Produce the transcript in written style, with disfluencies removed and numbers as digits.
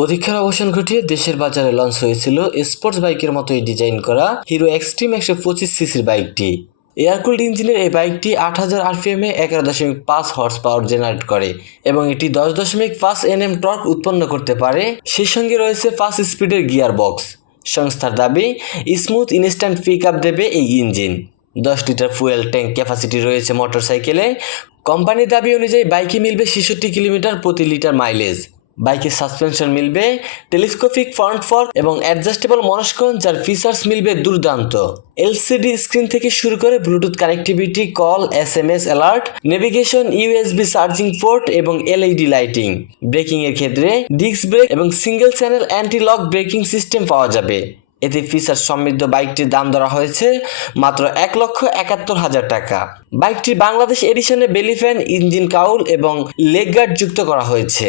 পরীক্ষার অবসান ঘটিয়ে দেশের বাজারে লঞ্চ হয়েছিল স্পোর্টস বাইকের মতোই ডিজাইন করা হিরো এক্সট্রিম 125 সিসির বাইকটি। এয়ারকুলড ইঞ্জিনের এই বাইকটি 8000 আরপিএম এ 11.5 হর্স পাওয়ার জেনারেট করে এবং এটি 10.5 এনএম টর্ক উৎপন্ন করতে পারে। সেই সঙ্গে রয়েছে 5 স্পিডের গিয়ার বক্স। সংস্থার দাবি, স্মুথ ইনস্ট্যান্ট পিক আপ দেবে এই engine. 10 litre fuel tank capacity রয়েছে মোটরসাইকেলে। কোম্পানির দাবি অনুযায়ী বাইকে মিলবে 66 কিলোমিটার প্রতি লিটার মাইলেজ। বাইকের সাসপেনশন মিলবে টেলিস্কোপিক ফ্রন্ট ফর্ক এবং অ্যাডজাস্টেবল মনস্কন, যার ফিচার্স মিলবে দুর্দান্ত। এলসিডি স্ক্রিন থেকে শুরু করে Bluetooth connectivity, call, SMS alert, navigation, USB charging port এবং এলইডি লাইটিং। ব্রেকিং এর ক্ষেত্রে ডিস্ক ব্রেক এবং single channel anti lock braking system পাওয়া যাবে। এতে ফিচার সমৃদ্ধ বাইকটির দাম ধরা হয়েছে মাত্র 1,71,000 টাকা। বাইকটির বাংলাদেশ এডিশনে বেলি ফ্যান, ইঞ্জিন কাউল এবং লেগ গার্ড যুক্ত করা হয়েছে।